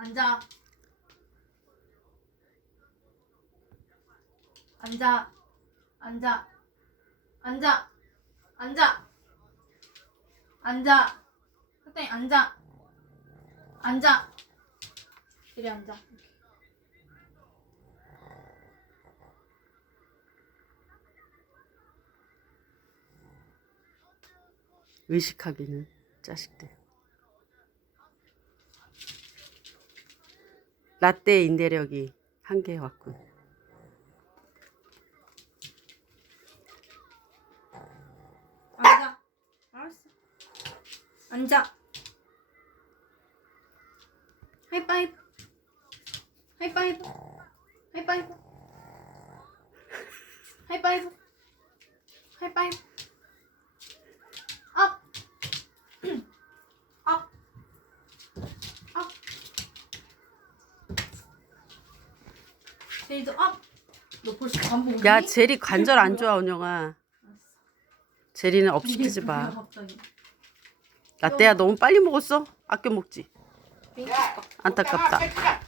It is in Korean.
앉아. 앉아. 앉아. 앉아. 앉아. 앉아. 그때 앉아. 앉아. 이리 앉아. 의식하기는 자식들. 라떼 인대력이 한계에 왔군. 앉아. 알았어. 앉아. 하이파이브. 하이파이브. 하이파이브. 하이파이브. 하이파이브. 제이도 업. 너 벌써 반복. 야, 제리 관절 안 좋아, 운영아. 제리는 업 시키지 마. 갑자기. 라떼야, 너무 빨리 먹었어? 아껴 먹지. 안타깝다.